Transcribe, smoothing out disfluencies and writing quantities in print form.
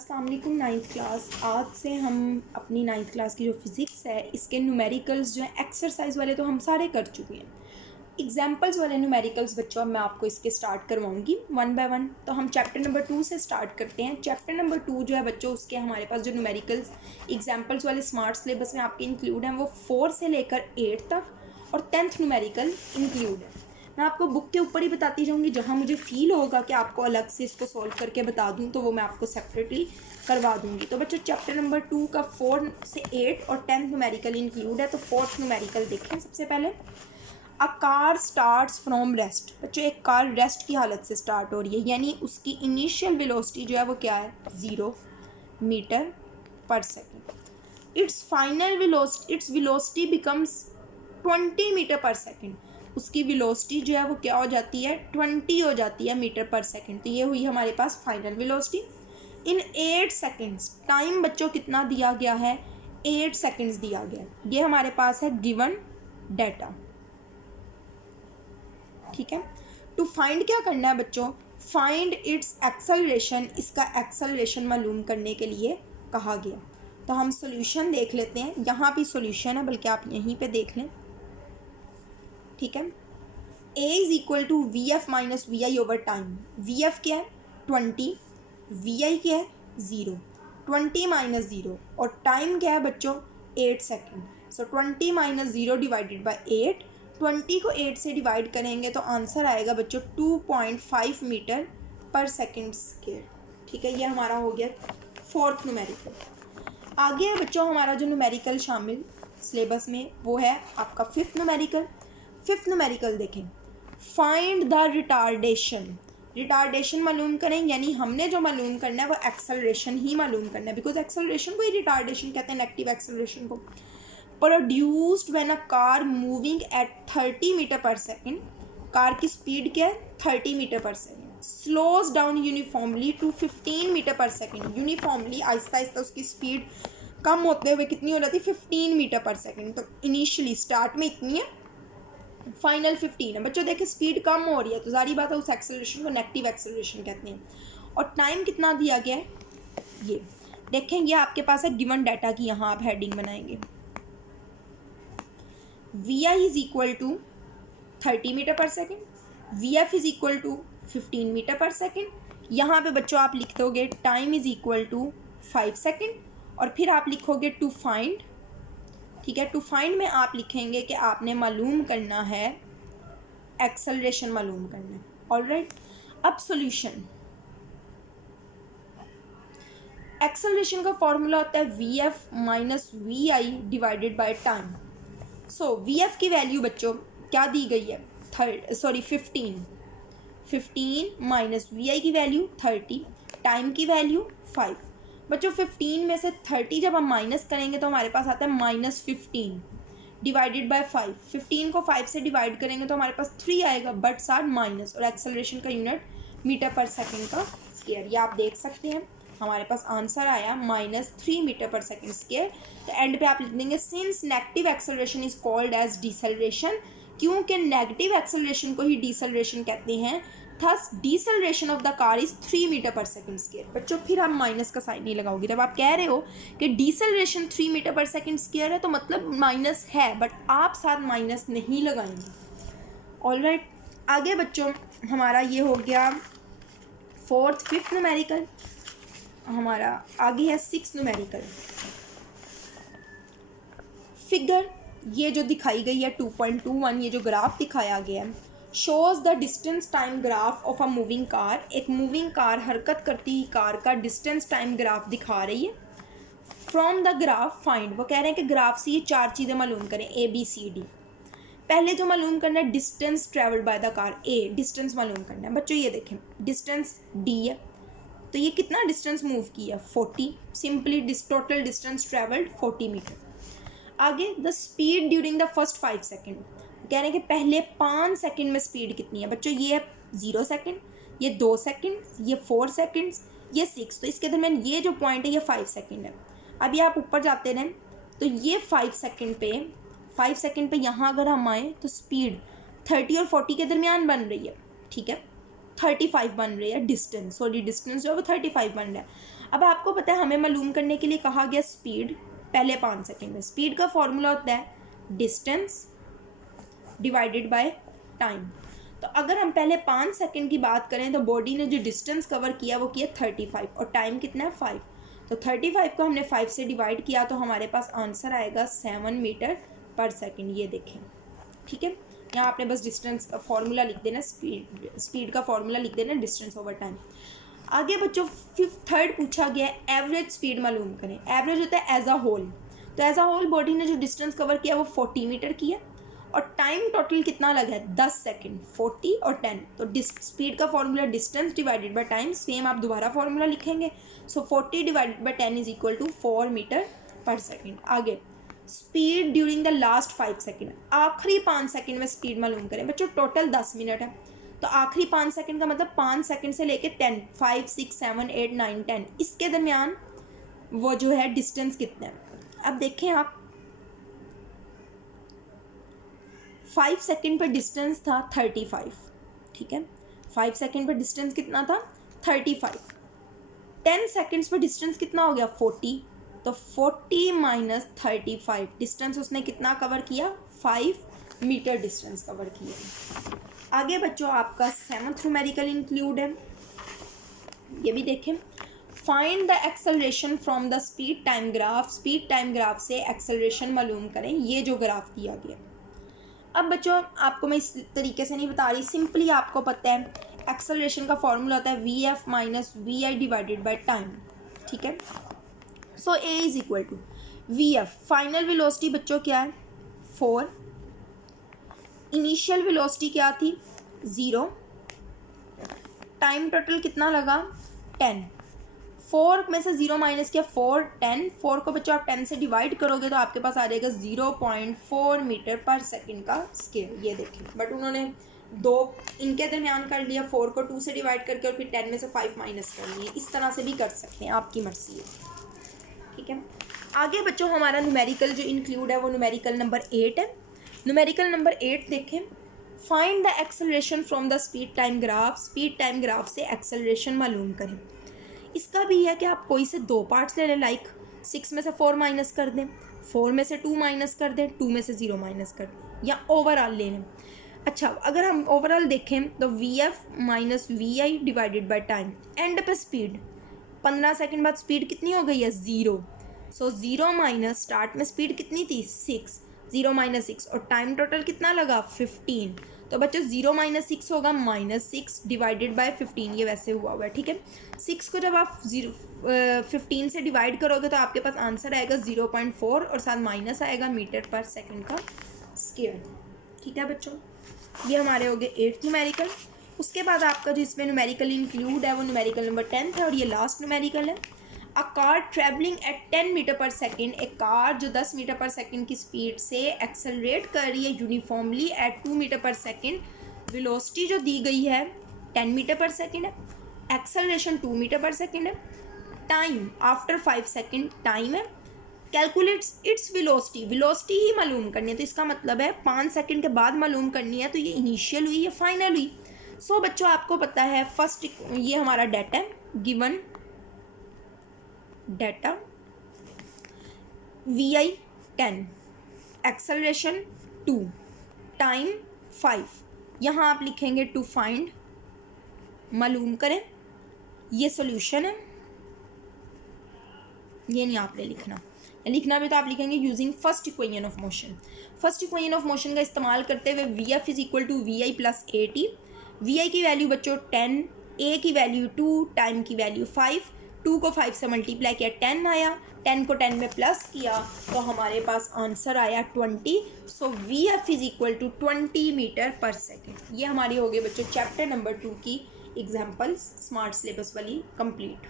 अस्सलाम वालेकुम। Ninth class, आज से हम अपनी नाइन्थ क्लास की जो फ़िज़िक्स है इसके न्यूमेरिकल्स जो हैं एक्सरसाइज वाले तो हम सारे कर चुके हैं। एग्जाम्पल्स वाले न्यूमेरिकल्स बच्चों मैं आपको इसके स्टार्ट करवाऊंगी वन बाय वन। तो हम चैप्टर नंबर 2 से स्टार्ट करते हैं। चैप्टर नंबर 2 जो है बच्चों उसके हमारे पास जो न्यूमेरिकल्स एग्जाम्पल्स वाले स्मार्ट सिलेबस में आपके इंक्लूड हैं वो 4 से लेकर 8 तक और 10th न्यूमेरिकल इंक्लूड है। मैं आपको बुक के ऊपर ही बताती जाऊँगी, जहाँ मुझे फ़ील होगा कि आपको अलग से इसको सॉल्व करके बता दूँ तो वो मैं आपको सेपरेटली करवा दूँगी। तो बच्चों चैप्टर नंबर 2 का 4 से 8 और 10th न्यूमेरिकल इंक्लूड है। तो 4th न्यूमेरिकल देखें सबसे पहले। A car starts from rest. बच्चों एक कार रेस्ट की हालत से स्टार्ट हो रही है, यानी उसकी इनिशियल वेलोसिटी जो है वो क्या है 0 meter per second. Its velocity becomes 20 metre per second. उसकी वेलोसिटी जो है वो क्या हो जाती है 20 हो जाती है मीटर पर सेकेंड। तो ये हुई हमारे पास final velocity in 8 seconds. Time बच्चों कितना दिया गया है 8 सेकेंड्स दिया गया है। ये हमारे पास है गिवन डाटा, ठीक है। टू फाइंड क्या करना है बच्चों, फाइंड इट्स एक्सेलरेशन। इसका एक्सेलरेशन मालूम करने के लिए कहा गया। तो हम सॉल्यूशन देख लेते हैं। यहाँ भी सॉल्यूशन है, बल्कि आप यहीं पे देख लें, ठीक है। a is equal to V F minus V I over time. V F क्या है 20, वी आई क्या है 0, 20 माइनस 0 और टाइम क्या है बच्चों 8 second. So 20 minus 0 divided by 8। 20 को 8 से डिवाइड करेंगे तो आंसर आएगा बच्चों 2.5 मीटर पर सेकेंड स्क्वायर, ठीक है। ये हमारा हो गया 4th न्यूमेरिकल। आगे है बच्चों हमारा जो न्यूमेरिकल शामिल सिलेबस में वो है आपका 5th न्यूमेरिकल। 5th न्यूमेरिकल देखें। Find the retardation. रिटार्डेशन मालूम करें, यानी हमने जो मालूम करना है वो एक्सेलरेशन ही मालूम करना है, बिकॉज एक्सेलरेशन को ही रिटार्डेशन कहते हैं, नेगेटिव एक्सेलरेशन को। Produced when a car moving at 30 metre per second. Car की स्पीड क्या है 30 metre per second. Slows down uniformly to 15 metre per second. Uniformly आहिस्ता आहिस्ता उसकी स्पीड कम होते हुए कितनी हो जाती है 15 मीटर पर सेकेंड। तो इनिशियली स्टार्ट में इतनी है, फाइनल 15 है। बच्चों देखिए स्पीड कम हो रही है तो सारी बात है उस एक्सेलरेशन को नेगेटिव एक्सेलरेशन कहते हैं। और टाइम कितना दिया गया है ये देखें, ये आपके पास है गिवन डाटा की। यहाँ आप हेडिंग बनाएंगे V I is equal to 30 metre per second, V F is equal to 15 metre per second. यहाँ पे बच्चों आप लिख दोगे time is equal to 5 second और फिर आप लिखोगे टू फाइंड, ठीक है। टू फाइंड में आप लिखेंगे कि आपने मालूम करना है एक्सेलरेशन मालूम करना है। ऑलराइट, अब सॉल्यूशन। एक्सेलरेशन का फॉर्मूला होता है V F minus V I divided by time. So V F की वैल्यू बच्चों क्या दी गई है 15 माइनस वी आई की वैल्यू 30, टाइम की वैल्यू 5। बच्चों 15 में से 30 जब हम माइनस करेंगे तो हमारे पास आता है -15 डिवाइडेड बाय 5। 15 को 5 से डिवाइड करेंगे तो हमारे पास 3 आएगा, बट साथ माइनस, और एक्सेलरेशन का यूनिट मीटर पर सेकेंड का स्क्वायर। ये आप देख सकते हैं हमारे पास आंसर आया -3 मीटर पर सेकेंड स्क्वायर। तो एंड पे आप लिख देंगे since negative acceleration is called as deceleration, क्योंकि नेगेटिव एक्सेलरेशन को ही डिसेलरेशन कहते हैं। Thus deceleration of the car is 3 meter per second square. बच्चों फिर आप माइनस का साइन नहीं लगाओगे। जब आप कह रहे हो कि deceleration 3 meter per second square है तो मतलब माइनस है, बट आप साथ माइनस नहीं लगाएंगे। ऑलराइट, आगे बच्चों हमारा ये हो गया 4th 5th न्यूमेरिकल। हमारा आगे है 6th न्यूमेरिकल। फिगर ये जो दिखाई गई है 2.21, ये जो ग्राफ दिखाया गया है shows the distance time graph of a moving car. एक मूविंग कार, हरकत करती ही कार का डिस्टेंस टाइम ग्राफ दिखा रही है। फ्रॉम द ग्राफ फाइंड, वो कह रहे हैं कि ग्राफ से ये 4 चीज़ें मालूम करें ABCD। पहले जो मालूम करना है distance travelled by the car, distance मालूम करना है। बच्चों ये देखें डिस्टेंस D है, तो ये कितना डिस्टेंस मूव किया 40। Simply total distance travelled 40 metre. आगे the speed during the first 5 second, कह रहे हैं कि पहले 5 सेकेंड में स्पीड कितनी है। बच्चों ये है 0 सेकेंड, ये 2 सेकेंड, ये 4 सेकेंड्स, ये 6। तो इसके दरमियान ये जो पॉइंट है ये 5 सेकेंड है। अभी आप ऊपर जाते रहें तो ये 5 सेकेंड पे यहाँ अगर हम आए तो स्पीड 30 और 40 के दरमियान बन रही है, ठीक है। 35 बन रही है डिस्टेंस, सॉरी डिस्टेंस जो है वो 35 बन रहा है। अब आपको पता है हमें मालूम करने के लिए कहा गया स्पीड पहले 5 सेकंड में। स्पीड का फॉर्मूला होता है डिस्टेंस डिवाइडेड बाय टाइम। तो अगर हम पहले 5 सेकंड की बात करें तो बॉडी ने जो डिस्टेंस कवर किया वो किया 35 और टाइम कितना है 5। तो 35 को हमने 5 से डिवाइड किया तो हमारे पास आंसर आएगा 7 मीटर पर सेकंड। ये देखें, ठीक है, यहाँ आपने बस डिस्टेंस का फॉर्मूला लिख देना, स्पीड का फॉर्मूला लिख देना, डिस्टेंस ओवर टाइम। आगे बच्चों थर्ड पूछा गया है एवरेज स्पीड मालूम करें। एवरेज होता है एज अ होल, तो एज अ होल बॉडी ने जो डिस्टेंस कवर किया वो 40 मीटर की है और टाइम टोटल कितना लगा है 10 सेकंड, 40 और 10। तो स्पीड का formula distance divided by time, same आप दोबारा फॉर्मूला लिखेंगे। So 40 divided by 10 is equal to 4 meter per second. आगे speed during the last 5 second, आखिरी 5 सेकंड में स्पीड मालूम करें। बच्चों टोटल 10 मिनट है तो आखिरी 5 सेकंड का मतलब 5 सेकंड से लेके 10, 5, 6, 7, 8, 9, 10 इसके दरमियान वो जो है डिस्टेंस कितना है। अब देखें आप 5 सेकंड पर डिस्टेंस था 35, ठीक है, 5 सेकंड पर डिस्टेंस कितना था 35। 10 सेकंड्स पर डिस्टेंस कितना हो गया 40, तो 40 माइनस 35 डिस्टेंस उसने कितना कवर किया 5 मीटर डिस्टेंस कवर किया। आगे बच्चों आपका 7th न्यूमेरिकल इंक्लूड है, ये भी देखें। Find the acceleration from the speed time graph, speed time graph से एक्सेलरेशन मालूम करें, ये जो ग्राफ दिया गया। अब बच्चों आपको मैं इस तरीके से नहीं बता रही, सिंपली आपको पता है एक्सेलरेशन का फॉर्मूला होता है VF minus VI divided by time, ठीक है। So A is equal to VF, final velocity बच्चों क्या है 4, इनिशियल वेलोसिटी क्या थी 0, टाइम टोटल कितना लगा 10, 4 में से 0 माइनस किया 4, 10, 4 को बच्चों आप 10 से डिवाइड करोगे तो आपके पास आ जाएगा 0.4 मीटर पर सेकंड का स्केल। ये देखें, बट उन्होंने दो इनके दरमियान कर लिया, 4 को 2 से डिवाइड करके और फिर 10 में से 5 माइनस कर लिए। इस तरह से भी कर सकते हैं, आपकी मर्जी है, ठीक है। आगे बच्चों हमारा न्यूमेरिकल जो इंक्लूड है वो न्यूमेरिकल नंबर 8 है। न्यूमेरिकल नंबर 8 देखें, find the acceleration from the speed time graph, speed time graph से एक्सेलरेशन मालूम करें। इसका भी है कि आप कोई से 2 पार्ट्स ले लें, लाइक 6 में से 4 माइनस कर दें, 4 में से 2 माइनस कर दें, 2 में से 0 माइनस कर दें, या ओवरऑल ले लें। अच्छा, अगर हम ओवरऑल देखें तो VF minus VI divided by time, and पे स्पीड 15 सेकंड बाद स्पीड कितनी हो गई है 0। सो 0 माइनस स्टार्ट में स्पीड कितनी थी 6, 0 माइनस 6 और टाइम टोटल कितना लगा 15। तो बच्चों 0 माइनस 6 होगा -6 डिवाइडेड बाय 15, ये वैसे हुआ है, ठीक है। 6 को जब आप 15 से डिवाइड करोगे तो आपके पास आंसर आएगा 0.4 और साथ माइनस आएगा मीटर पर सेकंड का स्क्वायर, ठीक है बच्चों। ये हमारे हो गए 8th न्यूमेरिकल। उसके बाद आपका जो इसमें न्यूमेरिकल इंक्लूड है वो न्यूमेरिकल नंबर 10 है और ये लास्ट न्यूमेरिकल है। A car travelling at 10 meter per second, एक कार जो 10 मीटर पर सेकेंड की स्पीड से एक्सेलरेट कर रही है uniformly eight 2 metre per second, velocity जो दी गई है 10 मीटर पर सेकेंड है, एक्सेलरेशन 2 मीटर पर सेकेंड है, टाइम आफ्टर 5 सेकेंड टाइम है, कैलकुलेट्स इट्स वेलोसिटी, वेलोसिटी ही मालूम करनी है, तो इसका मतलब है 5 सेकेंड के बाद मालूम करनी है, तो ये इनिशियल हुई या फाइनल हुई। सो बच्चों आपको पता है फर्स्ट ये हमारा डाटा है, given data VI 10, acceleration 2, time 5, यहाँ आप लिखेंगे टू फाइंड, मालूम करें, ये सॉल्यूशन है, ये नहीं आपने लिखना, लिखना भी तो आप लिखेंगे using first equation of motion. First equation of motion का इस्तेमाल करते हुए VF is equal to VI plus AT। VI की वैल्यू बच्चों 10, A की वैल्यू 2, टाइम की वैल्यू 5, 2 को 5 से मल्टीप्लाई किया 10 आया, 10 को 10 में प्लस किया तो हमारे पास आंसर आया 20। So VF is equal to 20 metre per second. ये हमारी हो गई बच्चों चैप्टर नंबर 2 की एग्जाम्पल्स स्मार्ट सिलेबस वाली कंप्लीट।